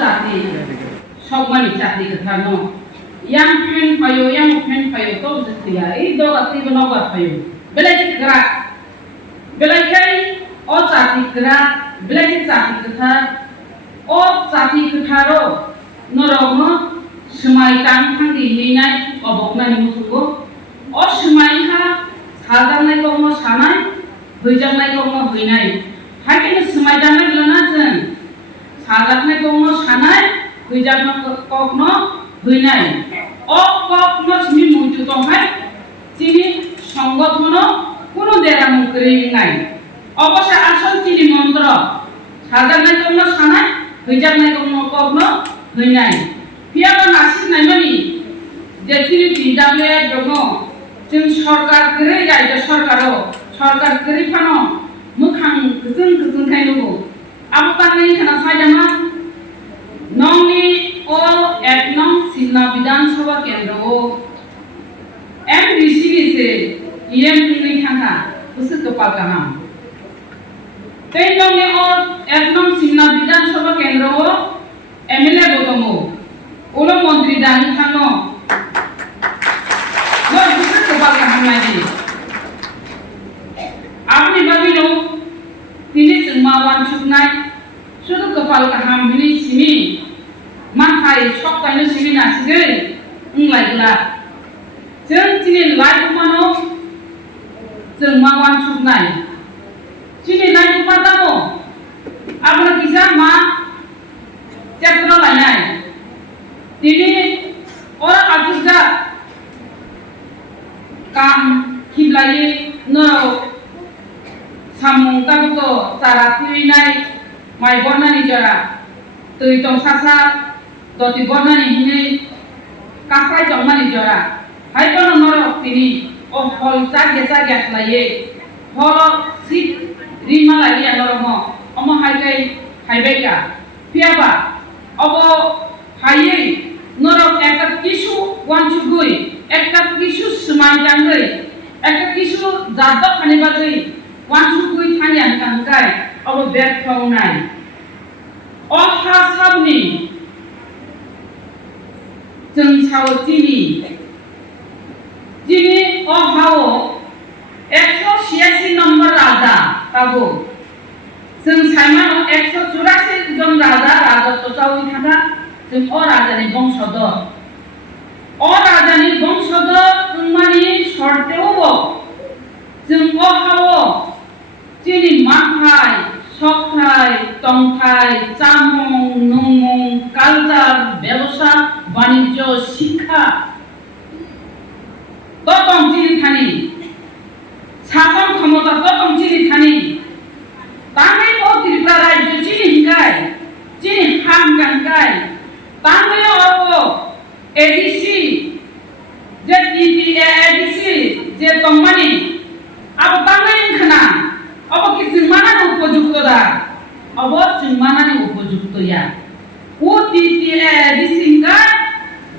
জাতি সবমানি চাকরি কথা ন yang pen payo yang pen payo to setia i do ati benoga payo belai gerak belai kai o jati gerak belai jati kata o jati kata ro norogno semai tang thang di hinai obok nani musuko o semai ha sajang nai ko mo sanai hujang nai ko mo huinai hakin semai dang nai lana jen sajang nai ko mo sanai hujang ko no huinai o kok no simi muju tong hai sini সংগঠন কোন দেরা মুকরি নাই অবশ্য আসল চিনি মন্ত্র সাজার নাই কোন সানাই হইজার নাই কোন কগ্ন হই নাই পিয়াবা নাসি নাই মানি যে চিনি পিডাবলে দङ जों सरकार गरै रायजो सरकारो सरकार गरै फानो मुखां गोजों खायनो आबो तांनि खाना सायदामा नंनि ओ एक नं सिमला विधानसभा केंद्र MDC से yen ni thanga usuk kepal kaham tendong ne or eknom simna विधानसभा केंद्र o MLA botomo ulo মন্ত্রী dani thano no usuk kepal kaham lagi apni babino tini jengmawan suknai sudu kepal kaham bini simi manhai sok kaino simi nasigei unglai gelap जों दिनै लाइफमानो जों मावान सुनाय दिनै लाइफमा दङ आबो किसा मा चेप्टर लायनाय दिनै अरा आजुजा काम खिबलायै न सामु ताबो चारा फुइनाय माइ बरनानि जरा दै दं सासा दति बरनानि हिनै काफ्राय दंमानि जरा hai kono norok tini o hol jagya khlaye hol sit rima lagi normo omo hai kai hai beka piaba obo haye norok ekta kisu wanchu gui ekta kisu smai jangai ekta kisu jadda khani bagai wanchu gui thanian kangai obo ber thaunai o ha sabni जों सावथिनि जिनी ओ हाओ 186 number राजा ताबो जों साइमानो 184 जन राजा राजत्व चावि थाखा जों ओ राजानि बंशधर ओ राजानि बंशधर उमानि शर्तेवबो जों ओ हाओ जिनी माखाय सकथाय तंथाय चामुं नुमुं कालचार व्यवसाय वाणिज्य शिक्षा ततम चिनि थानि शासन क्षमता ततम चिनि थानि तांगै ओ त्रिपुरा राज्य चिनि हिंगाय चिनि हाम गांगाय तांगै ओ एडीसी जे टीटीए एडीसी जे तंमानि अब तांगै खना अब कि जिमाना उपयुक्त दा अब जिमाना उपयुक्त या ओ टीटीए एडीसी का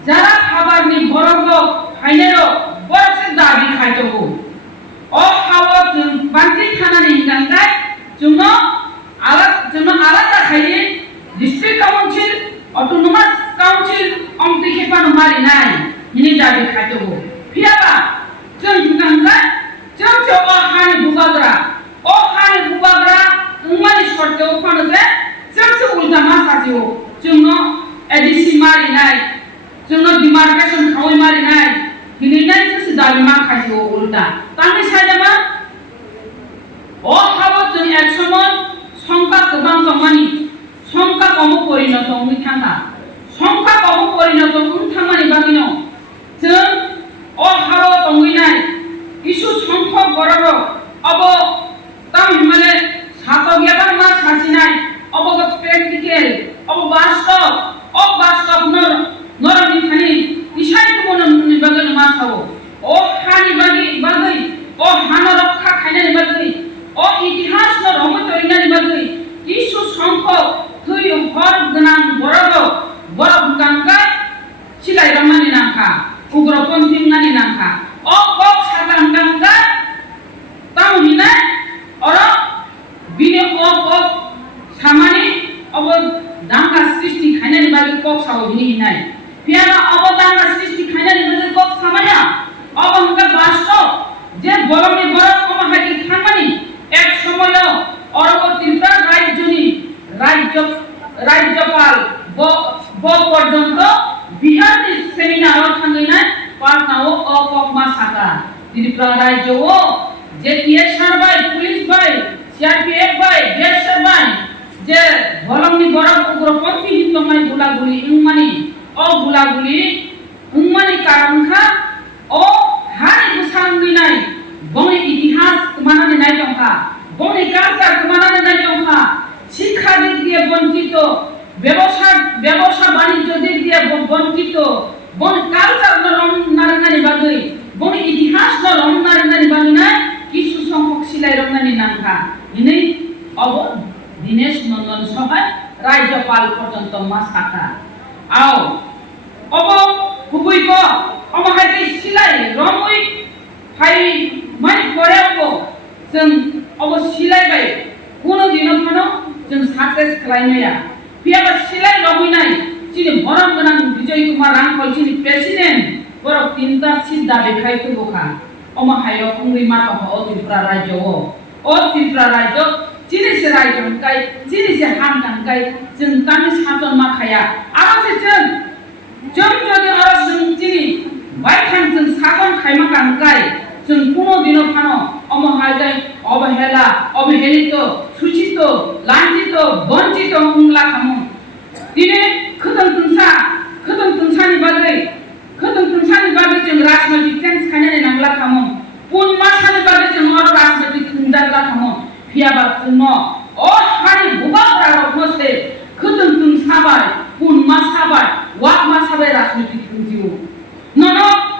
जरा खाबारनि बरग हायनेरो बरसे दाबि खायतोगो ओ हावा जों बांथि थानानि हिंगांगाय जोंनो आलादा खायो डिस्ट्रिक्ट काउन्सिल अटोनोमास काउन्सिल अमति खेपानो मारिनाय हिनि दाबि खायतोगो फियाबा जों हिंगांगाय जों ओ हानि बुबाग्रा उमानि शर्तेव फानो जे जोंसो उल्टा मासाजियो जोंनो एडीसी मारिनाय जोंनो डिमार्केशन खावै मारिनाय हिनिनाय जोंसो दाबि माखाजियो उल्टा तांनि सायदामा ओ हाबो जों एकसमय संख्या गोबां दंमानि संख्या कम परिणत उनि थांगा संख्या कम परिणत उनि थांमानि बागिनो जों ओ हाबो दंगिनाय किसु संख्यक बररो अब ताम हिमाले सातो गयाबान मा सासिनाय अबगत प्रेक्टिकल अब वास्तव नरनि थानि निसाय गुबुन निबागन मा सावो ओ हानि बागै ओ हाना रक्षा खायनानि बागै ओ इतिहास न रमतरिनानि बागै किसु संख्यक थै हर गोनां बरफ गांगा सिलाय रामानि नांखा उग्रपन्थी नानि नांखा ओ कक सातां गांगा ताम हिना दांगा सृष्टि खायनानि बागै कक साव हिनि हिनाय पियाबा अब दांगा सृष्टि खायनानि बागै कक सामाया अब हमका बास्तव जे बरमनि बरम कमा हायि थांमानि एक समय अरब त्रिपुरा राज्यपाल ब पर्यन्त बिहारनि सेमिनाराव थांनाय पाटनाव अकमा साखा त्रिपुरा राज्यआव जेटिए सारबाय पुलिस बाय सीआरपीएफ बाय देश सारबाय जे बरमनि बरम उग्रपन्थी हिंदमाय गुलागुली इंमानि अ गुलागुली इंमानि कारनखा अ हारि बुसांगिनाय बंनि इतिहास कमानानै नाय दंखा बंनि कालचार कमानानै नाय दंखा शिक्षा दिक दिए वंचित व्यवसाय वाणिज्य दिक दिए वंचित बंनि कालचार नारनानि बागै बंनि इतिहास नारनानि बागै किछु संख्यक सिलाय रंनानि नांखा हिनै अब दिनेश नंदन सहाय राज्यपाल पर्यन्त मा साखा आव अब हुबुई को अमहाय सिलाय रंगुई फाइ माने परेवो जों अब सिलायबाय कोनो दिन फानो जों सक्सेस खालामनाया पियाबा सिलाय लबैनाय जिनि भरम गोनां विजय कुमार रांखल जिनि प्रेसिडेंट बर तीनटा सिट दाबि खायखोबोखा अमहाय खुंगै माथा अ त्रिपुरा राज्य जिनिसे रायजोंखाय जिनिसे हामखांखाय जों तानि साजन माखाया आरो जों जदि आरो जों जिनि बायखां जों साजन खायमाखांखाय जों कोनो दिन फानो अमहाय अवहेला अवहेलित सूचित लांछित वंचित हुंला खामु दिनै खोदों तुंसानि बागै जों राजनैतिक चेंज खायनानै नांला खामु पुन मासानि बागै जों आरो राजनैतिक थुंजागला खामु पियाबा जों अ हारि बुबाग्रा रखमसे खोदों तुंसाबाय पुन मासाबाय वाक मासाबाय राजनैतिक थुंजिउ नन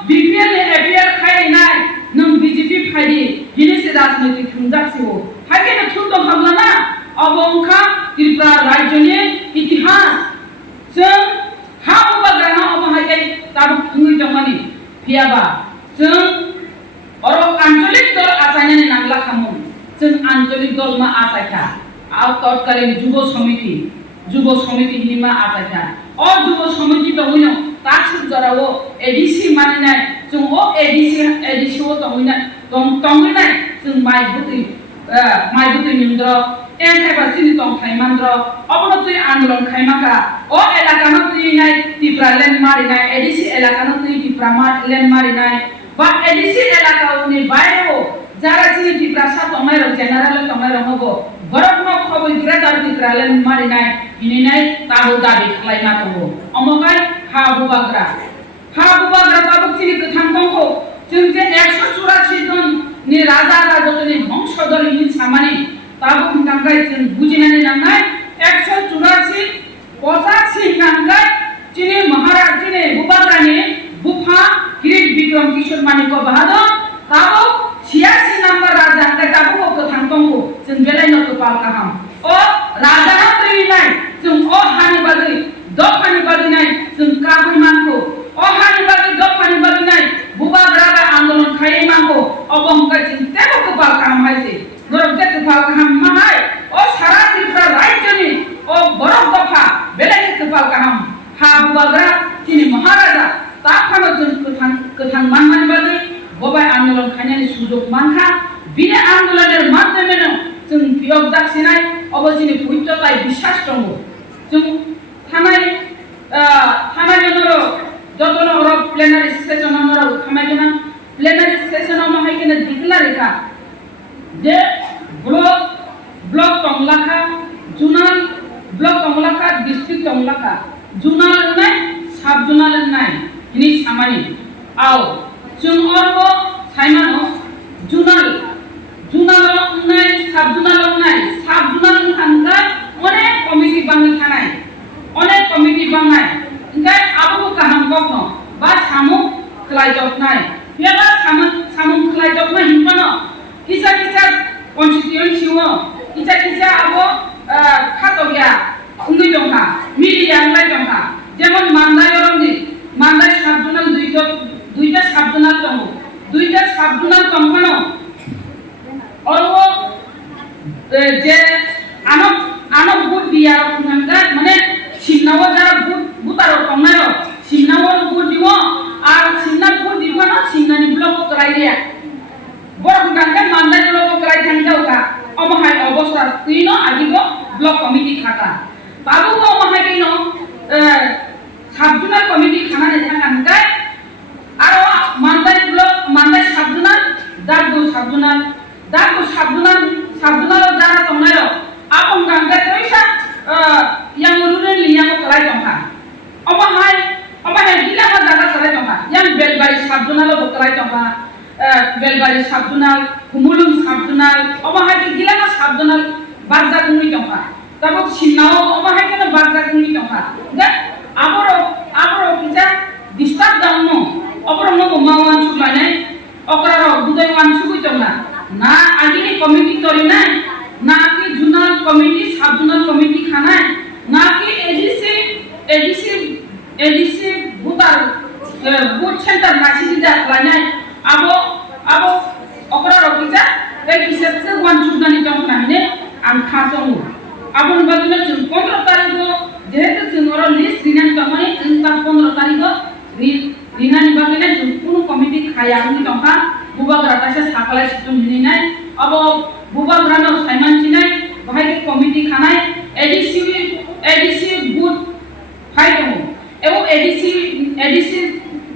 बीपीएल एपीएल खायनाय नों बीजेपी फायदि हिनेसे राजनैतिक थुंजाक्सिउ हायकेनो थुंदो खामलाना अबंखा त्रिपुरा राज्यनि इतिहास जों हा बुबाग्राना अबहाय ताबु खुङै दंमानि पियाबा जों अर आंचलिक दल आसायनानै नांला खामु जों आंचलिक दल मा आसायखा आव तत्कालीन जुब समिति हिमा आसायखा अ जुब समिति दंनो तासुर जराव एडीसी मानिनाय जों अ एडीसी ओ दंनाय जों माइबुति मिंद्र एखायबासिनि दं थाइमान्द्र अबनति आंदोलन खायमाका अ एलाकानो तुइनाय तिप्रा लेन्ड मारिनाय एडीसी एलाकानो तुइ तिप्रा लेन्ड मारिनाय बा एडीसी एलाकानि बायरो जारा जिनि तिप्रा सा तंनाय र जेनारेल तंनाय रंगो बरफनो खबै ग्रेटार तिप्रा लेन्ड मारिनाय हिनिनाय ताबो दाबि खालायना दङ अमगाय हा बुबाग्रा ताबो जिनि गोथां दंखौ जों जे 184 जन नि राजा राजनि वंशधर हिनि सामानि ताबो खुंखांगाय जों बुजिनानै नांनाय 184 नांगाय जिनि महाराज जिनि बुबाग्रानि बुफा किरीट विक्रम किशोर मानिक बहादुर ताबो 86 नंबर राजा हांगाय ताबो गोथां दंखौ जों बेलायनो कपाल गाहाम अ राजाना तैनाय जों अ हानि बागै दफानि बागैनाय जों काबुइ मानखौ अ हानि बागै दफानि बागैनाय बुबाग्रा आंदोलन खायै मानखौ अबंका जों तेबो कपाल गाहाम हायसे बरफ जे कपाल गाहाम माहाय अ सारा त्रिपुरा राज्यनि अ बरफ दफा बेलायनो कपाल गाहाम हा बुबाग्रा जिनि महाराजा ताफानो जों गोथां मानमानि बागै बबाय आंदोलन खायनायनि सुजुग मानखा बिनि आंदोलननि माध्यमेनो जों बियोग जासिनाय अबजिनि भुत्यताय বিশ্বাস दङ जों थानाय जतन अरब प्लेनारि सेशन अनराव खामायगोनां प्लेनारि सेशन माहायकेनो दिखला रेखा जे ब्लक तंलाखा जुनाल ब्लक तंलाखा डिस्ट्रिक्ट तंलाखा जुनाल नाय साब जुनाल नाय हिनि सामानि आव जों अरब साइमानो जुनाल नाय साब जुनाल थांगा अनेक कमिटि बांनाय ओंखाय आबो गाहाम गखनो बा सामु खलायजोबनाय बेला सामु खलायजोबनाय हिंपानो किसा कन्स्टिट्युएन्सिव किसा आबो खातगिया उंगै दंहा मिडिया लाय दंहा जेमन मान्दाय साब जुनाल दुइटा साब जुनाल दङ दुइटा साब जुनाल दंफानो अरबो जे आनब बुद्धिया माने sabjunal boklai tongka belbari sabjunal humulum sabjunal omahai ki gilana sabjunal barja kuni tongka tabok sinao omahai kana barja kuni tongka ga aboro kita disturb dangno aboro no mawan chulanai okara budai wan chugu tongna na agini committee tori nai na ki junal committee sabjunal committee khanai na ki ADC butar boot center nasi tidak lanai abo okra rokija reki setse wan chudani tong nahine ang khasong abo bagina chun 15 tarikh jehetu chun oro list dinani tongani chun ta 15 tarikh dinani bagina chun kuno committee khayang tongka bubagra tase sakala situm dinai abo bubagra no saiman chinai bahai committee khanai ADC boot phaidong এবং ADC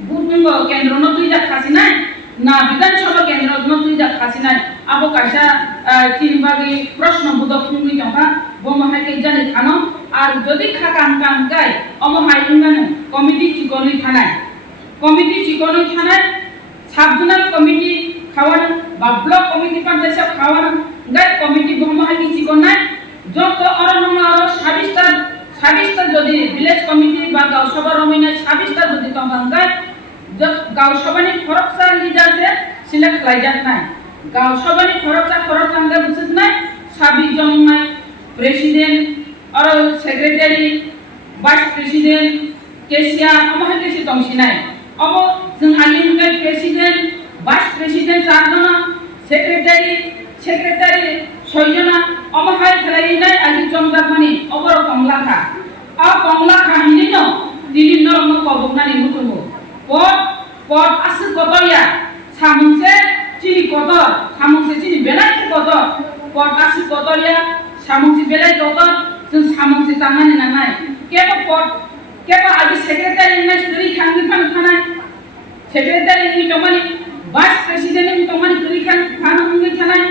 বুটমিঙ্গ কেন্দ্র নতুইজা খাসিনাই না বিধানসভা কেন্দ্র নতুইজা খাসিনাই আবো কাইসা চিনবাগি প্রশ্ন বুদক fungi তংকা বমহাই কে জানি খানো আর যদি খাকাম কাম গাই অমহাই ইংগানো কমিটি চিকনি থানাই সাবজোনাল কমিটি খাওয়ানো বা ব্লক কমিটি পান্তাইসা খাওয়ানো গাই কমিটি বমহাই কি চিকনাই যত অরনমা আর 26টা যদি ভিলেজ কমিটি বা গাঁও সভা রমিনা 26টা যদি তংগাই গাঁও সভানি খরকসা লিডারসে সিলেক্ট লাইজাত নাই গাঁও সভানি খরকসাঙ্গা বুঝত নাই 26 জন নাই প্রেসিডেন্ট আর সেক্রেটারি ভাইস প্রেসিডেন্ট কেসিয়া আমহাই কেসি তংসি নাই অব जों आलिमगाय প্রেসিডেন্ট ভাইস প্রেসিডেন্ট 4 জন সেক্রেটারি 6 জন আমহাই খেলাইনাই আলি জমজামানি অবর কমলাখা কমলাখা হিনিনো দিলিন নরম কবকনানি মুতুমু পট আসু কতয়া সামুংসে চিনি কতর সামুংসে চিনি বেলাই কতর পট আসু কতয়া সামুংসে বেলাই কতর जों সামুংসে তামানি নানাই কেবো আগে সেক্রেটারি না স্ত্রী খাঙ্গি ফানাই সেক্রেটারি নি তমানি ভাইস প্রেসিডেন্ট নি তমানি স্ত্রী খাঙ্গি থানাই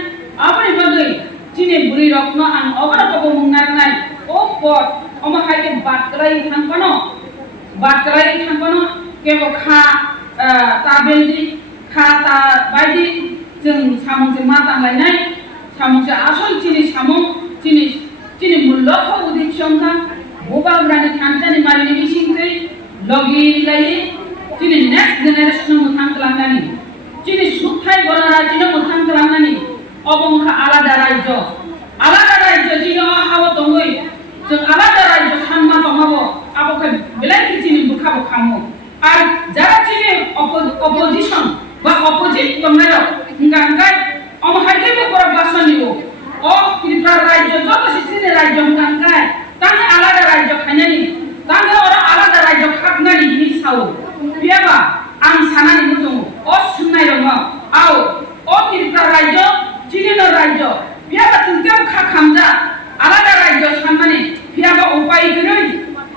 আপনি বগৈ চিনি বুড়ি রত্ন আং অবর কব মুংনার নাই ও পট অমহাই কে বাতরাই থাঙ্গনো কেবো খা তা বেলদি খা তা বাইদি जों সামুংসে মা তাंलायनाय সামুংসে আসল চিনি মূল্যখ উদিত সংখ্যা বুবাগ্রানি থানচানি মারিনি বিসিংতৈ লগিলাই চিনি নেক্সট জেনারেশন মুথাं खालामनानै চিনি সুথাই বলারা চিনি মুথাं खालामनानै অবংখা আলাদা রাজ্য চিনি হাও দঙ্গই जों আলাদা রাজ্য সানমা তমাবো আবকে বেলাইকি চিনি বুখাবো খামো আর যারা চিনি অপোজিশন বা অপোজিট তমনায় গাঙ্গাই অমহাইকে পরবাসনিও ও ত্রিপুরা রাজ্য যত চিনি রাজ্য গাঙ্গাই তাঙ্গে আলাদা রাজ্য খাইনানি তাঙ্গে ওরা আলাদা রাজ্য খাকনানি মিসাও বিয়াবা আং সানানি মুজং ও সুনাই রং আও ও ত্রিপুরা রাজ্য চিনিনো রাজ্য বিয়াবা চিন্তাও খাখামজা আলাদা রাজ্য সানমানি বিয়াবা উপায় গৈ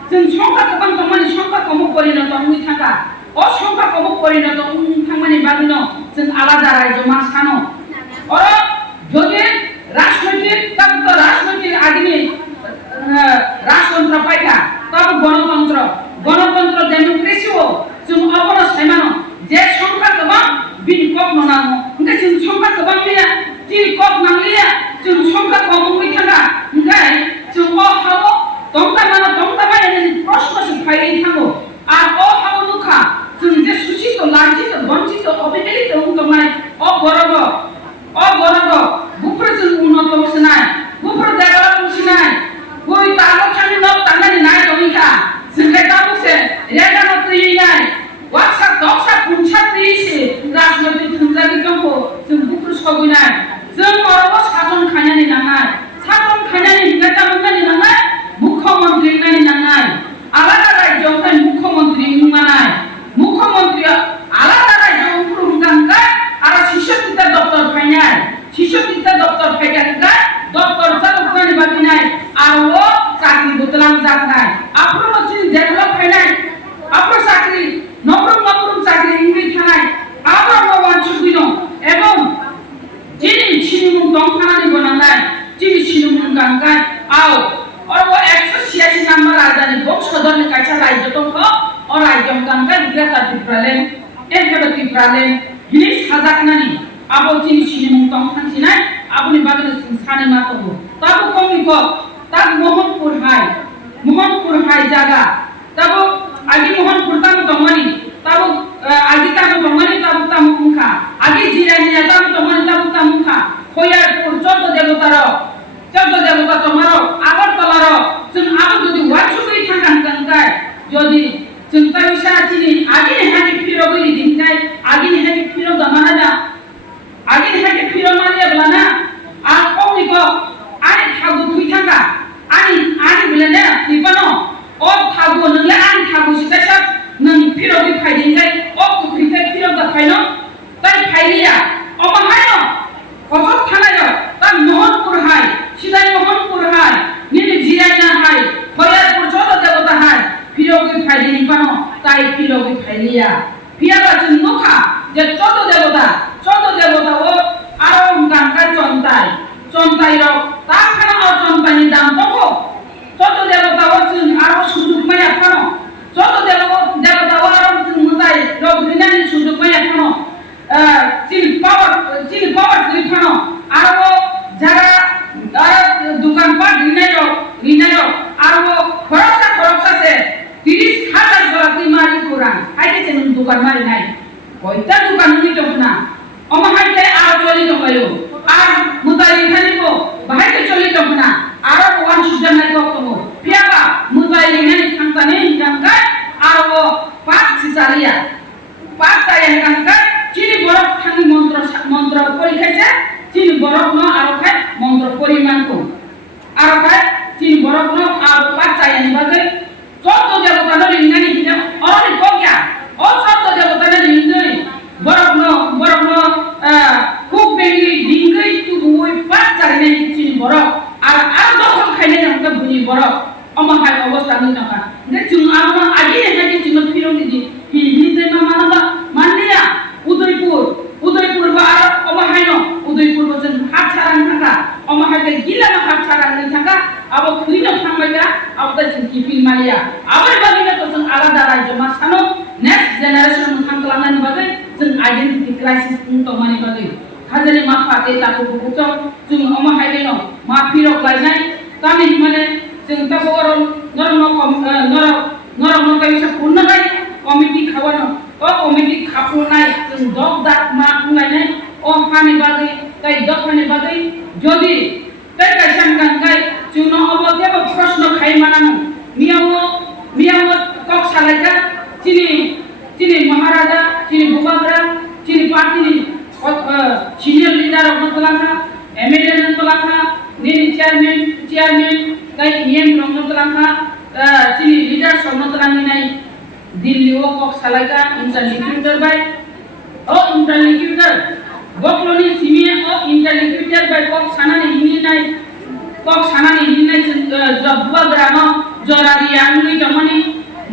जों সংখ্যা কম তমানি সংখ্যা কম পরিণত হই থাকা ও সংখ্যা কম পরিণত থাকমানি বাগিনো जों আলাদা রাজ্য মা সানো ওর যদি রাজনৈতিক আগিনি রাজতন্ত্র পাইকা তব গণতন্ত্র ডেমোক্রেসিও जों অবর সাইমানো যে সংখ্যা কম বিন কম ননামো ওকে जों সংখ্যা কম লিয়া চিনি কম নাংলিয়া जों সংখ্যা কম হই থাকা ওকে जों ও হাও তংতামানে প্রশ্ন ফাইলাই থাকো আর ও হাও লুখা जों যে সুচিত লাঞ্ছিত বঞ্চিত অবহেলিত তমাই অগরব বুফর जों উন্নত হসনাই বুফর ডেভেলপ হসনাই বই তাগো খানি ন তানানি নাই দমিকা সিলেটা বসে রেগা নতুইনাই ওয়াকসা দকসা পুনছা তিসে রাজনৈতিক থুনজাগি দংখো जों বুফর সগিনাই जों অরব শাসন খাইনানি নাঙাই শাসন খাইনানি হিগাতা মঙ্গানি নাঙাই মুখ্যমন্ত্রী নানি নাঙাই আলাদা রাজ্য হয় মুখ্যমন্ত্রী নুমানাই মুখ্যমন্ত্রী আলাদা রাজ্য উপর গাঙ্গাই আর শিশুবিদ্যা দপ্তর ফাইনাই শিশুবিদ্যা দপ্তর ফাইনাই দপ্তর চালুকানি বাকিনাই আর ও চাকরি বদলাম যাকনাই আপনার চিনি ডেভেলপ ফাইনাই আপনার চাকরি নবরম চাকরি ইংরেজি থানাই আবার নবান সুবিনো এবং চিনি চিনিমুং দংখানানি বনাঙ্গাই চিনি চিনিমুং গাঙ্গাই আও और वो 186 नंबर राजधानी बंशधरनि कायसा राज्य दंख और राज्य गांगा बिग्रा ताति प्रलेम एकबेले त्रिपुराले हिनि साजाकनानि आबो जिनि सिनि मुं थांसिनाय आबोनि बागै जों सानै मा दङ ताबो कमिको ताब मोहनपुर हाय जागा ताबो आगि मोहनपुर ताबो दंमानि ताबो आगि ताबो दंमानि ताबो तामु मुखा आगि जिरानिया ताबो दंमानि ताबो तामुखा खयारपुर चौद्द देवता तमारो आगरतलारो जों आबो जुदि वाचुबै थांगांगाय जदि जों ताइसा चिनि आगि नेहानि फिरो गरि दिनखाय आगि नेहानि फिरो गमाना आगि नेहानि फिरो मारियाब्लाना आ कमिको आनि थागु थुइथांगा आनि बिलाने तिबानो ओ थागु नोंले आनि थागु सितासा नों फिरो गि फाइदिनखाय ओ कुख्रिखाय फिरो गा फाइनो ताइ फाइलिया ओ बाहायनो कसब थानायो ता मोहनपुर हाय सिदाय मोहनपुर हाय निनि जिरायना हाय खयारपुर चौद्द देवता हाय फिरो गि फाइदिनि पानो ताइ फिरो गि फाइलिया फियाबा जों नखा जे चौद्द देवता ओ आरो गांगा चन्ताय रो ता खाना ओ चन्तायनि दाम दखो चौद्द देवता ओ जों आरो सुजुग माया पानो चौद्द देवता ओ आरो जों मुदाय रो ग्रिनानि सुजुग माया पानो चिल पावर ग्रिफानो आरो जागा आरो दुकान पाट रिनायो आरो खरकसा से 30,000 गलाती मारी पुरान आइते जों दुकान मारी नाय कयता दुकान नि दखना अमा हाइते आरो चलि दंबायो आर मुदाय खानिको बाहायते चलि दखना आरो वान सुजानाय दखनो फियाबा मुदाय रिनानि थांताने हिंगांगा आरो पाट सिजालिया पाट जाया हिंगांगा चिनि बरफ थांनि मंत्र परीक्षायसे चिनि बरफ न आरो खाय मंत्र परिमाणको आरो खाय चिनि बरफ न आरो पाट जायानि बागै चौद्द देवता न रिंगानि हिंगा अरनि कग्या ओ चौद्द देवता न रिंगै बरफ न खुब बेंगि दिंगै तुबुय पाट जारिनाय चिनि बरफ आरो दखल खायनाय नंगा बुनि बरफ अमा हाय अवस्था नि नका ने जों आरो आगि नेहानि जों फिरंनि दि हिनि मानबा माननिया उदयपुर बा आरो अमा हायनो उदयपुर बा जों हात सारान थांगा अमा हायते गिला हात सारान थांगा आबो खुइनो थांबायगा आबो जों किपिल मालिया आबो बागिना तो जों आलादा राज्य मा सानो नेक्स्ट जेनारेशन थांगलांनायनि बागै जों आइडेन्टिटी क्राइसिस दंमानि बागै हाजोनि मा फाते ताको बुचो जों अमा हायनो मा फिरक लायनाय तानि माने जों ताबो अरन नरम कायसा पुननाय कमिटि खावानो ओ कमिटि खापुनाय जों दग दाग मा बुंलायनाय ओ हानि बागै ताइ दखनि बागै जदि ताइ कायसान गांगाय जोंनो अबदेबो प्रश्न खायमानानो मियाव कक सालायका चिनि महाराजा चिनि बुबाग्रा चिनि पार्टीनि सिनियर लीडर रंगतलाखा एमएलए रंगतलाखा निनि चेयरमैन ताइ एम रंगतलाखा चिनि लीडर रंगतलानि नाय दिल्ली ओ कक सालायका इंटरलिक्यूटर बाय ओ इंटरलिक्यूटर बकलोनि सिमिया ओ इंटरलिक्यूटर बाय कक सानानि हिनाय बुबाग्रा न जरारि आंनि दमनि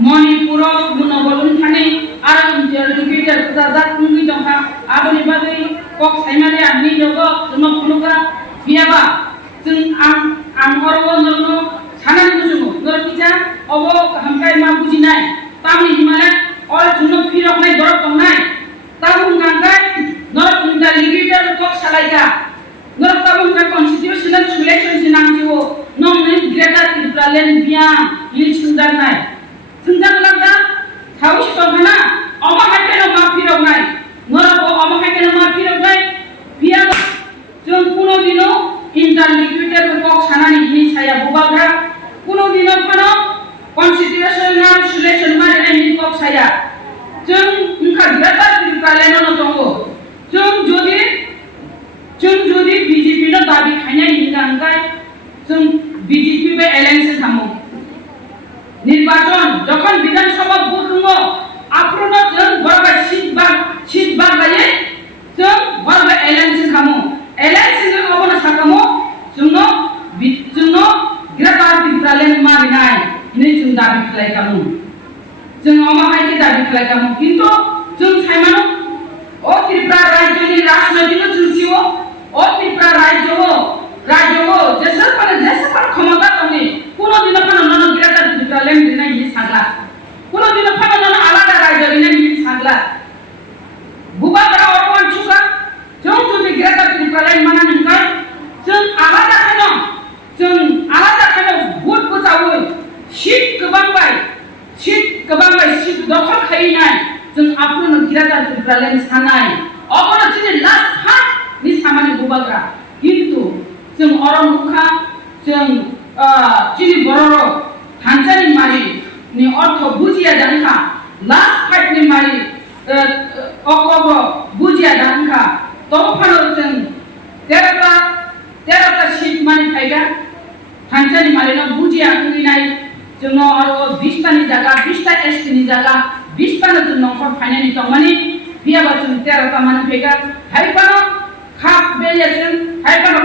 मणिपुर मुनबलुन थाने आरो इंटरलिक्यूटर जाजात मुनि दंहा आबोनि बागै कक साइमाले आंनि दग जोंनो फुनुगा बियाबा जों आं हरबो नरनो सानानि बुजुमो नरकिजा अबो हमकाय मा बुजिनाय तामनि हिमालय और जुनो फिरक नाय दरक दंनाय ताबुं गांगाय नरक इंटरलिक्यूटर कक सालायगा नरक ताबुं का कन्स्टिट्यूशनल सिलेक्शन सिनांसिओ नंनि ग्रेटर त्रिपुरा लैंड बिया हिल सुंजानाय सुंजानलांगा थाउस दंना अमा हायकेनो मा फिरक नाय नरक अमा हायकेनो मा फिरक नाय बिया जों कुनो दिनो इंटरलिक्यूटर कक सानानि हिनि साया बुबाग्रा कुनो दिनो फानो कन्स्टिट्यूशनल सिलेक्शन मारिनाय नि कक साया जों उनका ग्रेटर त्रिपुरा लैंड न दंगो जों जदि बीजेपी न दाबि खायनाय हिंगांगाय जों बीजेपी बे एलायंस थामो निर्वाचन যখন বিধানসভা ভোট দङो आफ्रोनो जों बरबा सीट बाग लायो जों बरबा एलायंस थामो एलायंस जों अबन साकामो जोंनो ग्रेटर त्रिपुरा लैंड मारिनाय नि जों दाबि खालायकामो जों अमा हायके दाबि खालायकामो किन्तु जों सायमानो ओ त्रिपुरा राज्यनि राजनैतिक जुसिओ ओ त्रिपुरा राज्य जेसेबां क्षमता दंनि कोनो दिन फानो नन ग्रेटर त्रिपुरा लैंड रिनाय नि सागला कोनो दिन फानो नन आलादा राज्य रिनाय नि सागला गोबां सिट दखल खायनाय जों आपनो गिरादार ट्रिब्युनाल सानाय अबनो जोंनि लास्ट फार्स्ट नि सामानि बुबाग्रा किन्तु जों अरमुखा जों चिनि बरर हानजानि मारि नि अर्थ बुजिया दानखा लास्ट फाइट नि मारि अकब बुजिया दानखा तफानो जों 13टा सीट मानि फायगा हानजानि मारि न बुजिया होनाय जोंनो आरो 20टा नि जागा 20टा एसटी नि जागा 20टा न जों नखर फायनायनि दंमानि बियाबा जों 13टा मानि फायगा हायबानो खाब बेलेजों हायबानो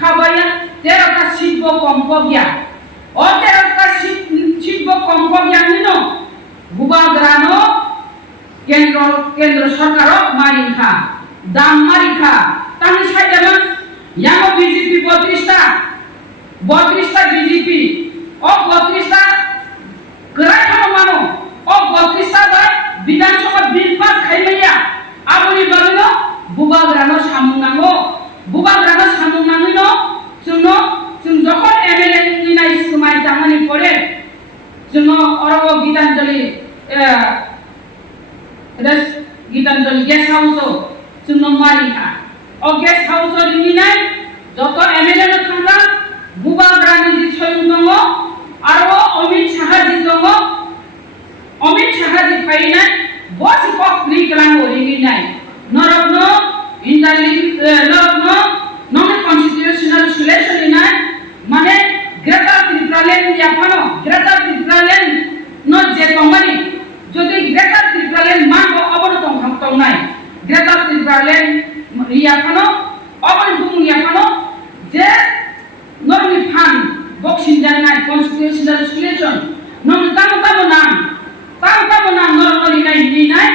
खाबाया 13टा सीट बो कमपबिया ओ 13टा सीट बो कमपबिया निनो बुबाग्रानो केंद्र सरकार मारिखा दाम मारिखा तानि साइडमन यामो बीजेपी 32टा बीजेपी ओ 32टा गरायथानो मानो ओ 32टा बाय विधानसभा बिल पास खायमैया आबोनि बागैनो बुबाग्रानो सामुंनांगौ बुबाग्रानो सामुंनांगैनो जों जखन एमएलए नि नाय समाय जानानै पड़े जों अरब गीतांजलि गेस्ट हाउस जों मारिखा ओ गेस्ट हाउस नि नाय जत एमएलए न थांगा बुबाग्रानि जि सयं दङ आरो अमित साहा जी दङ अमित साहा जी फायनाय बस कक रिकलांगो रिगिनाय नरबनो नन कन्स्टिट्यूशनल सोल्यूशन इनाय माने ग्रेटर ट्रिब्युनाल याफानो ग्रेटर ट्रिब्युनाल न जे दंमानि जदि ग्रेटर ट्रिब्युनाल मानो अबनो दंनाय ग्रेटर ट्रिब्युनाल याफानो अबनो बुं याफानो जे नरनि फान बक्सिं जानाय कन्स्टिट्यूशनल सोल्यूशन नन तामो नाम नरनि नाय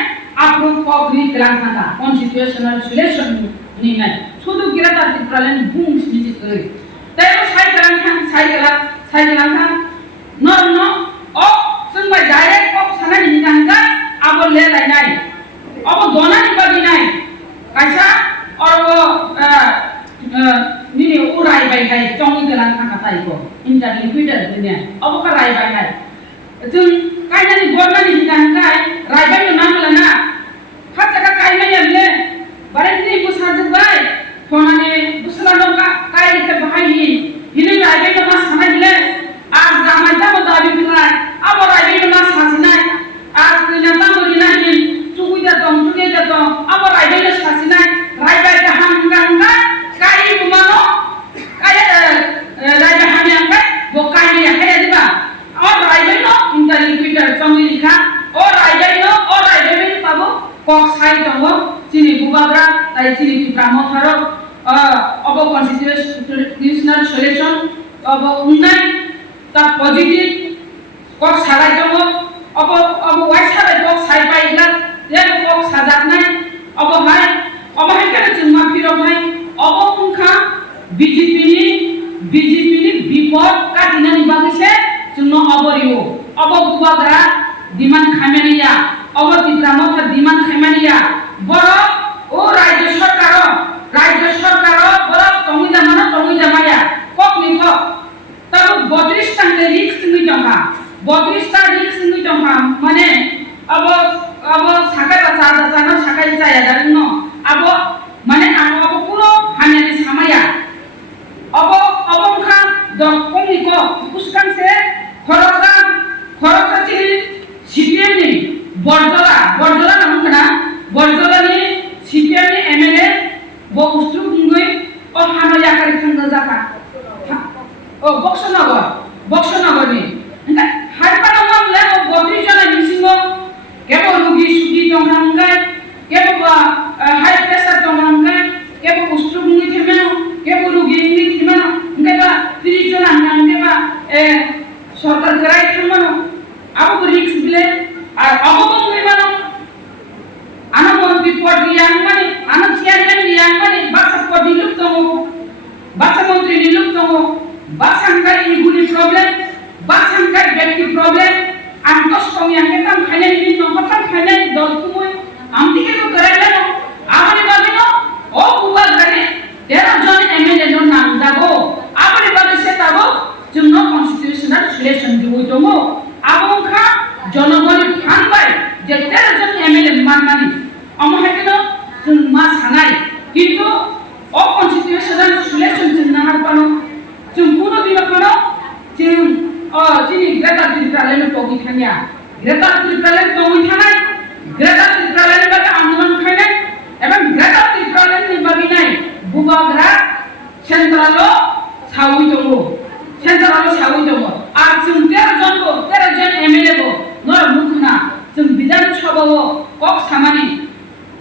अप्रूव कग्री ग्रांथाना कन्स्टिट्यूशनल सोल्यूशन निनाय सुदु ग्रेटर ट्रिब्युनाल बुं सिजि गै तायो साइगलांथां नरन अ जोंबा डाइरेक्ट कप सानाय निनांगा आबो लेलायनाय अबो दनानि बादिनाय कायसा अरबो निनि उराय बायनाय चंनि गोनां थाखाथायखौ इन्टारलिकुइडार ने अबो राय बायनाय जों कायनानि गरनानि हिदांखाय रायबायनो नांगलाना खाजाका कायनायाले बारेनि बुसाजोबाय थनानि बुसलानो कायरिके बाहायनि हिनि रायबायनो मा सानायले आर जामायता दाबि बिनाय आबो रायबायनो मा सासिनाय आर कइनाता मरिनाय चुगुइदा दं आबो रायबायनो सासिनाय रायबाय गाहांगा काई बुमानो काई रायबाहानि आंखाय बकायनि आखाय दिबा और रायबायनो इन्टारलिकुइडार चंनि लिखा और रायबायनो बाबु कक साइ दङ चिनि बुबाग्रा ताइ चिनि प्रामो थारो अब कन्स्टिट्यूशनल सोल्यूशन अब उन्नाय ता पॉजिटिव कक साराय दङ अब वाइ साराय कक साइ बायला जे कक साजाकनाय अब हाय के जों मा फिरबाय अब उनखा बीजेपी नि बिपद काटिनानि बागैसे जों अबरियो अब बुबाग्रा डिमान्ड खायमानिया अब तिप्रामो था डिमान्ड खायमानिया बर ओ राज्य सरकार बर तंगिदा माया कक निक तब 32 टा रिक्स नि दंहा 32 टा रिक्स नि दंहा माने अब साकाय जानो साकाय जाया दानो अब माने अब पुरो हानियानि सामाया अब उनखा दंनिक पुस्कांसे खरसा चिनि सीपीएम नि बरजला नामखना बरजलानि सीपीएम नि एमएलए बो उस्त्रु बुंगै ओ हानया कारि थांगा जाका ओ बक्सनगरनि ओंका हायपाना मामले 32 जना निसिङो केबो रुगि सुगि दंहांगाय केबो हाई प्रेसार दंहांगाय केबो उस्त्रु बुंगै थेमेनो केबो रुगि नि थेमेनो ओंका 30 जना नांगेबा सरकार गराय थांमानो आबो रिक्स बिले আর অবগঙ্গই মানো আনা মন্ত্রী পদ রিয়াং মানে আনা চেয়ারম্যান রিয়াং মানে বাসা পদ নিলুপ্ত হো বাসা মন্ত্রী নিলুপ্ত হো বাসাঙ্কার ইগুলি প্রবলেম বাসাঙ্কার ব্যক্তি প্রবলেম আন্তস কমিয়া কেতাম খাইলে নিন নকতাম খাইলে দল তুমই আমদিকে তো করাইলে না আমারে বাগেনো ও বুবাগ্রানে 13 জন এমএলএ নো নাম যাবো আমারে বাগে সে তাবো জন্য কনস্টিটিউশনাল রিলেশন দিবই দমো আবংখা जनगणनि फानबाय जे 13 जन एमएलए माननानै अमहायनो जों मा सानाय किन्तु अ कन्स्टिट्यूशन सिलेक्शन जों नाहारपानो जों पुनो बिबानो जों जोंनि ग्रेटार त्रिपुरालेण्ड टगि थानिया ग्रेटार त्रिपुरालेण्ड टगि थानाय ग्रेटार त्रिपुरालेण्ड बागै आन्दोलन खायनाय एबं ग्रेटार त्रिपुरालेण्डनि बागैनाय बुबाग्रा सेन्ट्रालो सावि दङ सेन्ट्रालो सावि दङ आर जों 13 जन एमएलए बो नर मुखना जों बिधान सभाव कक सामानि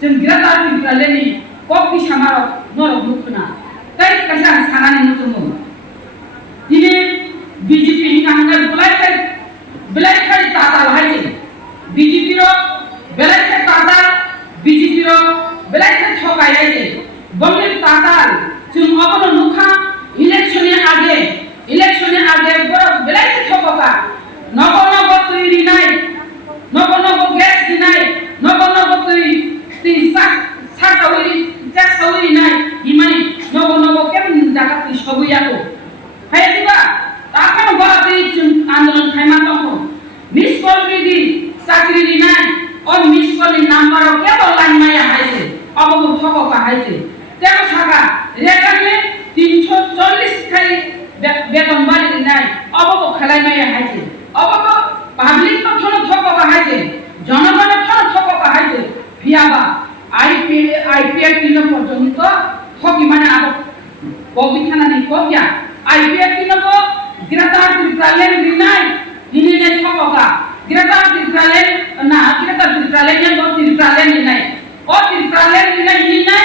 जों ग्रेटार त्रिपुरालेण्डनि कक बिसामार नर मुखना तै कासा सानानि नुदों दिनै बीजेपी हिंगा बेलायखाय ताता लाहाय बीजेपी रो बेलायखाय ताता बीजेपी रो बेलायखाय ठगाय आइजे बंगले ताता जों अबनो नुखा इलेक्शननि आगे बड़ बेलायखाय ठगका नगो तैरि नाय नगो गैस दिनाय नगो तै सावरि नाय हिमानि नगो केम जागा तै सबैयाको हायदिबा ताखानो बादै जों आन्दोलन खायमा दङ मिस कलनि चाकरि दिनाय और मिस कलनि नाम्बाराव केवल लाइन माया हायसे अबको ठगका हायसे तेरो सागा रेगानि 340 खाय बेतन बारि दिनाय अबको खलाय माया हायसे अबको पाब्लिक तो थनो ठगका हायसे जनगण थनो ठगका हायसे फियाबा आईपीएल किनो पर्यন্ত ठगि माने आब बबिथानानि कबिया आईपीएल किनो ग्रेटार त्रिपुरालेण्ड दिनाय दिनै ठगका ग्रेटार त्रिपुरालेण्ड या त्रिपुरालेण्ड दिनाय ओ त्रिपुरालेण्ड दिनाय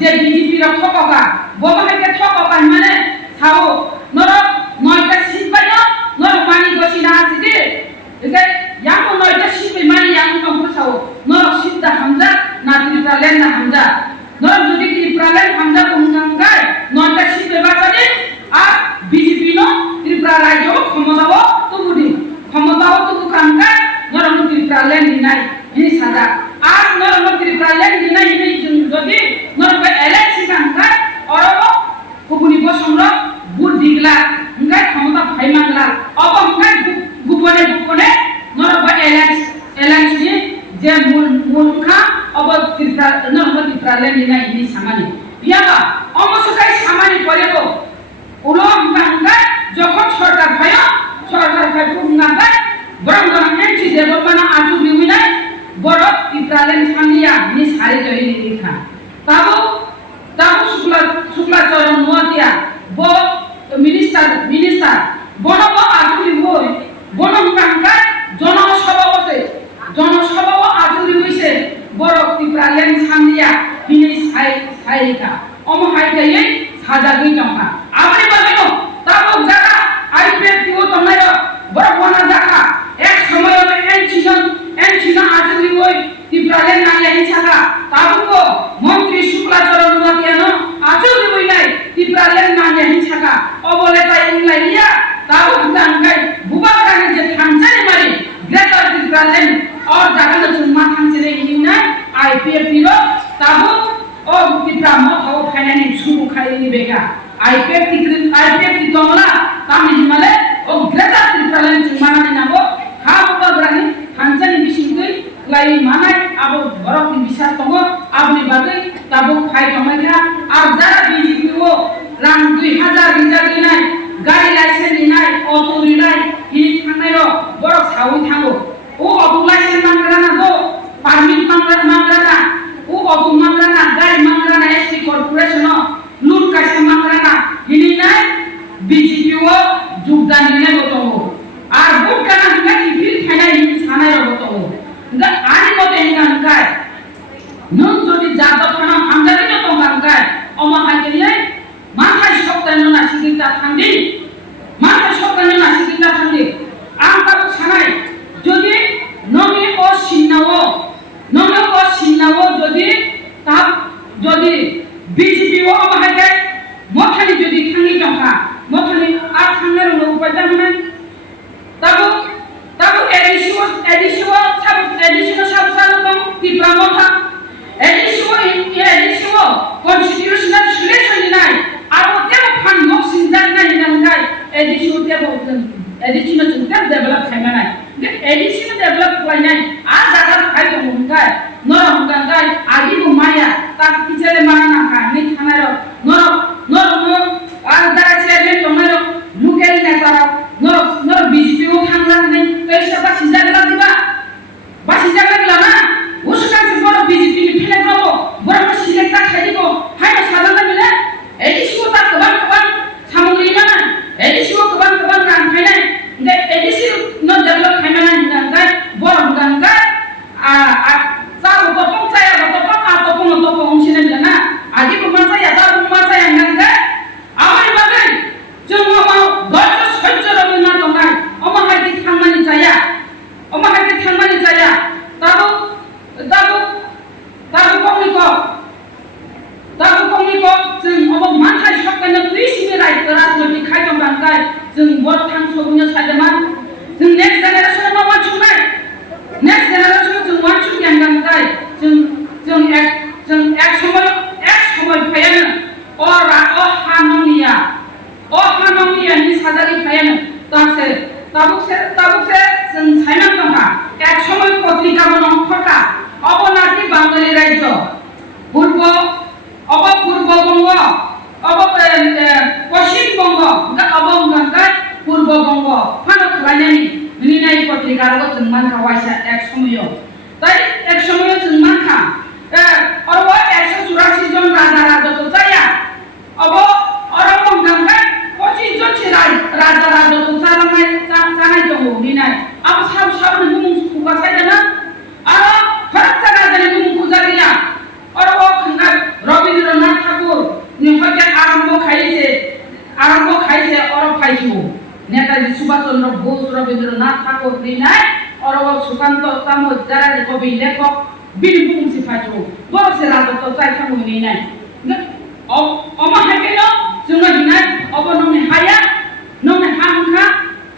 जे बीजेपी रो ठगका बबाहायके ठगका माने सावो नर 9टा सीट बायो नर मानि गसिना आसिदि एके यामो 9टा सीट मानि यामो नंगो सावो नर सीटदा हामजा ना त्रिपुरालेण्ड ना हामजा नर जदि त्रिपुरालेण्ड हामजा बुंगांगाय 9टा सीट बासादि आ बीजेपी नो त्रिपुरा राज्य क्षमताओ तो बुकांगा नरम त्रिपुरालेण्ड दिनाय हिनि सादा आर नरम त्रिपुरालेण्ड दिनाय हिनि जदि नरम एलएनसी कांगा अरब गुबुनि बसंरो बुर दिगला हंगाय क्षमता फाइमांगला अब हंगाय गुबुने नरम एलएनसी जे मुलखा अब त्रिपुरालेण्ड दिनाय हिनि सामानि बियाबा अमसुकाय सामानि परेबो उलो हंगा जखन सरकार फाय बुंगांगा बरंगन एनसी डेभलपमेन्ट आजु बिउनाय बर त्रिपुरालेण्ड सानिया नि सारि जयनि लिखा ताबो शुक्ला चरण नुआतिया बो मिनिस्टार बनब आजु बिउय बनंगांगा जनसभा आजु बिउयसे बर त्रिपुरालेण्ड सानिया हिनि साइरिका अमहाययै साजागै दंखा आबनि बागैनो ताबो जागा आईपीएल किओ तनाय बरबना जाखा एक समय में एनसीना आजरी होय त्रिपुरालेण्ड नाले हिसागा ताबुको मंत्री शुक्ला चरण नुआतियानो आजरी होयनाय त्रिपुरालेण्ड नाले हिसागा अबलेता इंलाइया ताबु गांगाय बुबाग्रानि जे थांजानि मारि ग्रेटार त्रिपुरालेण्ड और जागानो जों मा थांजेरे हिनाय आईपीएल किओ ताबु ओ त्रिपुरा मथाव फाइनानि सुरु खायनि बेगा आईपीएल की तमला तामनि हिमाले ओ ग्रेटार त्रिपुरालेण्ड जुमानानि नाबो हा बुबाग्रानि थांजानि बिसिंदै लाई मानाय आबो बरकनि बिसार दङ आबनि बागै ताबो फाइ दंनायखा आर जारा बीजेपी ओ रां 2000 रिजार्भ दिनाय गारि लाइसेन्स दिनाय अटो दिनाय हिनि थांनाय र बरक सावि थांगो ओ अटो लाइसेन्स मांग्राना दो पारमिट मांग्राना ओ अटो मांग्राना गारि मांग्राना एसटी कर्पोरेशन लुट कासे मांग्राना हिनि नाय बीजेपी ओ जुगदान दिनाय गतंगो आर बुट काना हिना इफिल थानाय हिनि सानाय र गतंगो गा आनि मते हिंगांकाय नों जदि जादब थाना हामजानि गतंगांकाय अमा हागियै माथाय सप्ताहनि नासिगिता थांदि माथाय सप्ताहनि नासिगिता थांदि आं ताबो सानाय जदि नोंनि ओ सिन्नावो जदि बीजेपी ओ अमा हागियै मथानि जदि थांनि दंखा मथानि आ थांनो रंनो उपाय दामनाय ताबो एडिसिओ साबसानो दं त्रिपुरा मथा एडिसिओ कन्स्टिट्यूशनल सिलेक्शन दिनाय आरो तेबो फान मक्सिन जानाय हिनांगाय एडिसिओ डेभलप खालामनाय एडिसिओ डेभलप खालायनाय आ जागा खाय दंगाय नरम गांगाय आगि बुमाया ता किचेले माना नाखा नि थानाय नरम नरम आ जागा चेयरमेन दंनाय लुकेल नेतारा नर बीजेपी को थांगा नै कैसा बासि जागला दिबा बासि जागला ना उसका से बड़ बीजेपी नि फेले ब्रबो बड़ सिलेक्ट का खाइबो हाय सादा मिले एडिसिओ ता कबां कबां सामग्री माना एडिसिओ कबां कबां रां खायनाय दे एडिसिओ न डेभलप खायमाना गांगाय बड़ गांगाय आ सा बपं चाया बपं आ बपं सिने ना आदि बुमा चाया दा बुमा चाया गांगाय आमाय बागै जों माव गज सज्ज रबिना दंगाय अमा हायदि थांमानि जाया अमा हायदि थांमानि जाया दाबो कमनिको जों अब माथाय सकायनो प्रिसिनि राइट राजनीति खायदों गांगाय जों बड थांसोबनो सादोंमोन जों नेक्स्ट जेनेरेशन मा मानसुनाय नेक्स्ट जेनेरेशन जों मानसुन गांगाय जों एक समय फायानो अ हानमिया नि सादारि फायानो ताबुकसे जों साइना दंहा एक समय पत्रिका बनं फटा अबनाति बांगाली राज्य पूर्व बंग पश्चिम बंग गांगाय पूर्व बंग फानो खालायनायनि मिनिनाय पत्रिका जों मानखा वाइसा एक समय ताई एक समय जों मानखा अरब 184 जन राजा तो जाया अब अरब गांगाय 25 जन राजा तो जानाय दङ मिनाय अब साब मुं खुगा सायदना आरो फरक राजानि मुं खुजारिया अरब खंगा रवीन्द्रनाथ ठाकुर निहके आरंभ खाइसे अरब खाइसु नेताजी सुभाष चंद्र बोस रवीन्द्रनाथ ठाकुर दिनाय अरब सुकांत तामो जारा कवि लेखक बिन बुंसि फाजु बरसे राजा तो जायथांगु निनाय अमा हाकेनो जोंना दिनाय अब नंनि हाया नंनि हांखा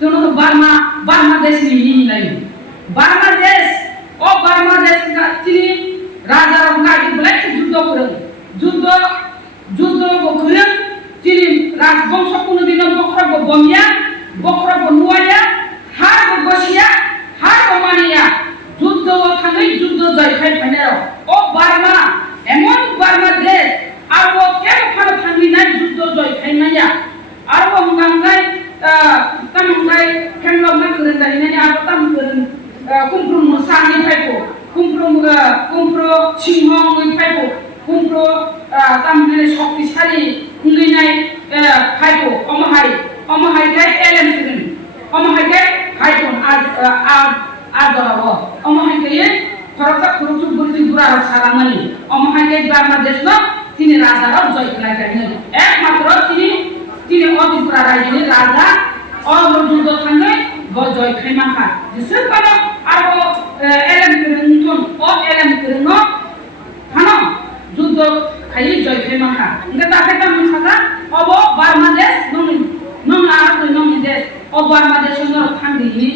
जोंनो बार्मा देशनि निनाय बार्मा देश का चिनि राजा रंगाई ब्लैक जुद्ध बखरे चिनि राजवंश कुनु दिन बखरा बमिया बखरा बनुवाया हार बसिया हार बमानिया जुद्ध थाङै जुद्ध जयखाय फाइनाव ओ बार्मा एमन बार्मा देश आरो केन फार थांगिनाय जुद्ध जयखायनाया आरो गांगाय तामगाय खेमलमा गोरदायनाय आरो तामगोरन कुमप्रुम मोसानि फायखौ कुमप्रो सिंहनि फायखौ कुमप्रो तामने शक्तिशाली उंगैनाय फायखौ अमहाय गाय एलेन सिगन अमहाय गाय फायखौ आदराव अमहाय गाय फरसा खुरुचु बुरजि बुरा सालामनि अमहाय गाय बांलादेश न तिनि राजाराव जय खालायगायनो एकमात्र तिनि अतिपुरा रायजोनि राजा जुद्ध थाङै जय खायमाखा जेसेबानो आरो एलेन गोरों फानो जुद्ध खायि जय खायमाखा इंगा ताफेता मुसाका अब बार्मादेश नों आरो नोंनि देश अब बार्मादेश न थांगिनि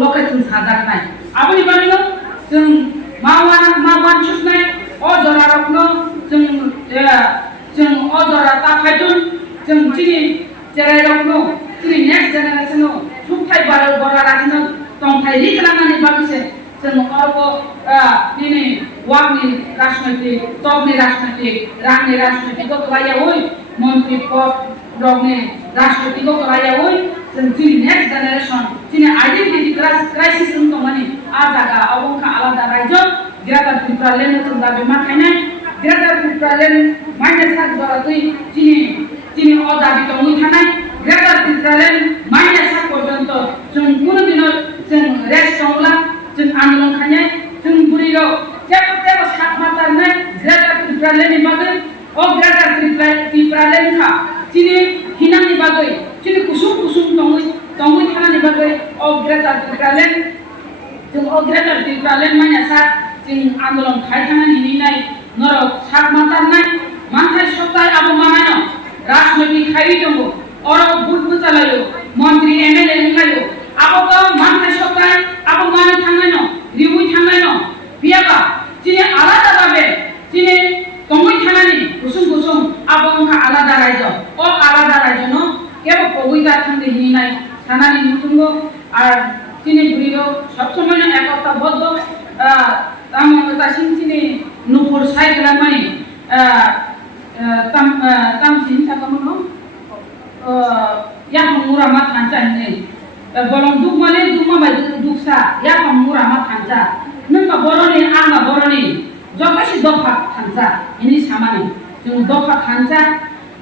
लोकेशन साजाखनाय आबनि बानिनो जों मावान सुनाय अजरारखनो जों अजरा ताखायदुन जों तिनि जेरायरखनो तिनि नेक्स्ट जेनेरेशन सुथाय बाराराखिनो तंथाय रिखलांनानै बाकिसे जों अर्ब दिनै वाकनि राजनैतिक टपनि राजनैतिक रांनि राजनैतिक गलायावै मन्त्रि पद रगनि राजनैतिक गलायावै जों तिनि नेक्स्ट जेनेरेशन तिनि आइडेन्टिटी क्राइसिस दंमानि आ जागा अबंखा आलादा रायजो ग्रेटार त्रिपुरालेण्ड जों दा बेमा खायनाय ग्रेटार त्रिपुरालेण्ड माइनास जरादै तिनि अदाबि दङै थानाय ग्रेटार त्रिपुरालेण्ड माइनास पर्यन्त जों कुनु दिन जों रेस्ट दंला जों आन्दोलन खायनाय जों बुरियाव जेबो साथ मातारनाय ग्रेटार त्रिपुरालेण्डनि बागै अ ग्रेटार त्रिपुरालेण्डखा तिनि हिनांनि बागै तिनि कुसुम दङै थानायनि बागै अ ग्रेटार त्रिपुरालेण्ड जों अ ग्रेटार त्रिपुरालेण्ड माइनासा जों आन्दोलन खायखानानै निनाय नरक साथ मातारनाय मानथाय सप्ताह आबो मानानो राजनैतिक खायि दङ अरब बुटबो चालायो मन्त्रि एमएलए होलायो आबो तो मानथाय सप्ताह आबो मानो थांनाय न रिउइ थांनाय न बियाबा तिनि आलादा भाबे तिनि दङै थानानै कुसुम आबो अंखा आलादा रायजो अ आलादा रायजो न केबो पगैदा थांदे हिनाय सानानि नुथुंगो आर तिनि बुरियो সবসময় না একতাবদ্ধ তা সিনচিনি নুপুর সাইকেল মানে tam sin Sakha Mla yang murama thanca ini bolong duk male duk ma bai duk sa yang murama thanca nengka boroni anga boroni jokasi dofa thanca ini sama nih jeng dofa thanca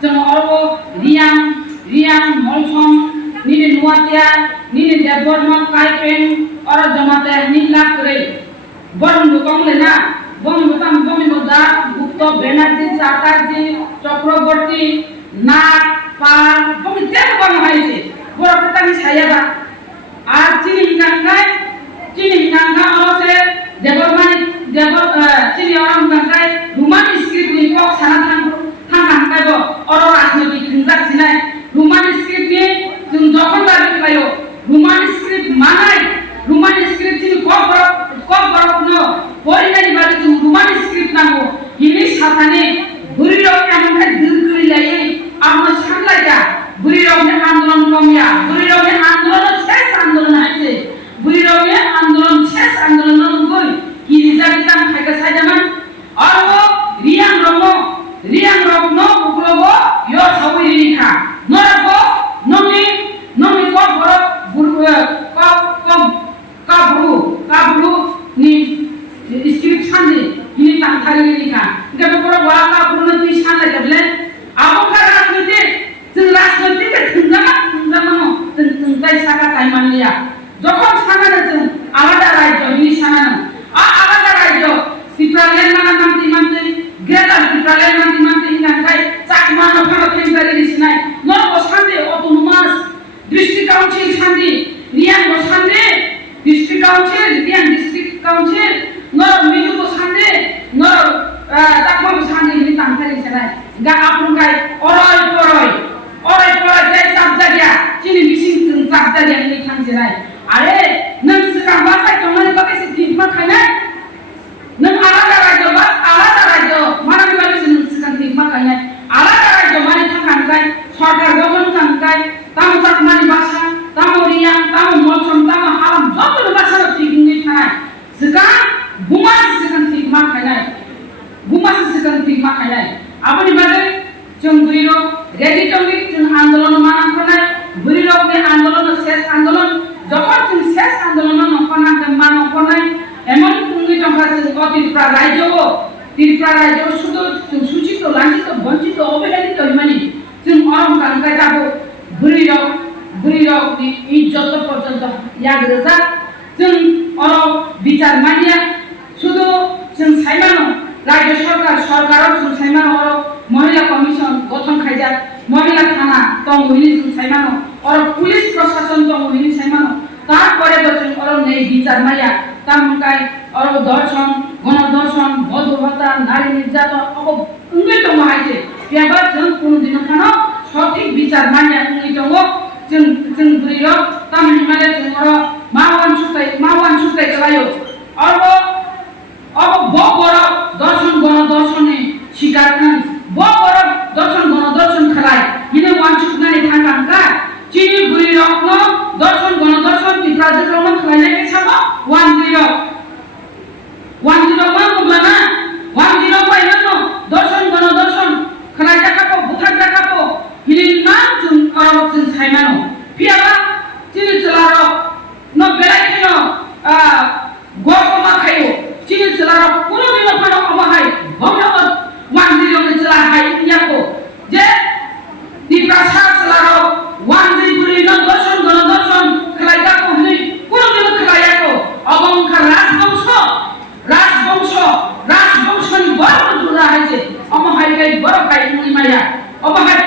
jeng orko riang molchong nini nuatia nini Debbarma kaipen ora jamate nilak kere borong dukong lena Bangabandhu Bangabandhu Gupta Banerjee Chatterjee Chakraborty Nag Pal বঙ্গিতে বঙ্গ হয়েছে বড় কথানি ছায়াবা আর চিনি হিঙ্গাঙ্গা আছে দেববর্মা চিনি অরম গাঙ্গাই Ruman script নি cock Sana থাঙ্গাঙ্গাইব or রাজনৈতিক হিংসা ছিনাই রুমান স্ক্রিপ্ট নি जों যখন দাবি খাইও রুমান স্ক্রিপ্ট মানাই রুমান স্ক্রিপ্ট চিনি কক বরক ন পরিণামি বাদে जों রুমান স্ক্রিপ্ট নামো ইনি সাথানে বুড়িরাও এমনকাই দিলকুলি লাইয়ে আমরা সামলাইয়া বুড়িরাওনে আন্দোলন কমিয়া বুড়িরাওনে আন্দোলন শেষ আন্দোলন আছে বুড়িরাওনে আন্দোলন শেষ আন্দোলন নগই কিরিজাগিতাম খাইকা সাইজামান আর রিয়াং রং উগ্রব ইয় সাউই রিখা নরব নমি কব বরক কাবরু নি स्क्रिप्ट सानदि इनि तांथारि लिखा गबो बरो वाला पुरनो तुइ सानलाय गबले आबोका राजनीति जों राजनीति थुंजामा जों ताइ साखा ताइमानलिया যখন সানানো जों আলাদা রাজ্য ইনি সানানো আলাদা রাজ্য সিপ্রালেন মানতে গ্রেটার সিপ্রালেন মানতে ইনাকাই চাকমা নফানো ফেসবারি দিছিনাই নরব শান্তি অটোনোমাস ডিস্ট্রিক্ট কাউন্সিল শান্তি রিয়াং শান্তি district council Reang district council nor miju ko sande nor takma ko sande ni tangthari senai ga apun kai oroi poroi dai chapjaria chini bising chung chapjaria ni thang senai are nang sika ba sai tomani ba kaise tikma khainai nang alada rajyo manami ba kaise nang sika tikma khainai alada rajyo mani thang kai সরকার গঠন কাঙ্কাই তাম চাকমানি ভাষা তাম রিয়াং তাম মলচম তাম হালাম যত ভাষা ঠিক নি থানায় sika bumasi sekan tik makanai aboni badai जों बुरिरो रेडी टंगि जों आंदोलन माना खनाय बुरिरो के आंदोलन शेष आंदोलन যখন जों शेष आंदोलन नखना मान खनाय एमन कुंगि टंका जों त्रिपुरा राज्य शुद्ध जों सूचित लांछित वंचित अवहेलित माने जों अरम कांकाय दाबो बुरिरो नि इज्जत पर्यन्त याग रोजा जों अर বিচার मानिया শুধু जों साइमानो राज्य सरकार जों साइमानो अर महिला कमिशन गठन खाइजा महिला थाना तंगुइनि जों साइमानो अर पुलिस प्रशासन तंगुइनि साइमानो तारपरे जों अर नै বিচার माया तामकाय अर दर्शन गणदर्शन बधुहत्या नारी निर्यातन अब उंगै दङ हाइजे बेबा जों कोनदिन खानो सठिक বিচার मानिया उंगै दङ जों बुरिरो तामहिमाले जों अर मावान सुकाय गलायो अब बड़ दर्शन गणदर्शने शिकार बड़ दर्शन गणदर्शन खलाय इने वानचुकनानै थांगांका चिनि बुरि रत्न दर्शन गणदर्शन त्रिपुरा जिल्लायाव खलायनाय केसाबो 10 मा बुब्लाना 10 बायनो दर्शन गणदर्शन खलाय जाकापो बुथार जाकापो हिलिमा जों जों साइमानो फियाबा चिनि जिल्लायाव न बेलायखिनो गरमा खायो चिनि जिल्लायाव कुनो दिनो फानो अमाहाय भमनो 10 नि जिल्ला हाय याको जे त्रिपुरा जिल्लायाव 10 बुरि न दर्शन गणदर्शन खलायजाको हनै कुनो दिनो खलायाको अबंकार राजवंशनि बड़ जुदा हायजे अमाहाय गाय बड़ गाय नि माया अमाहाय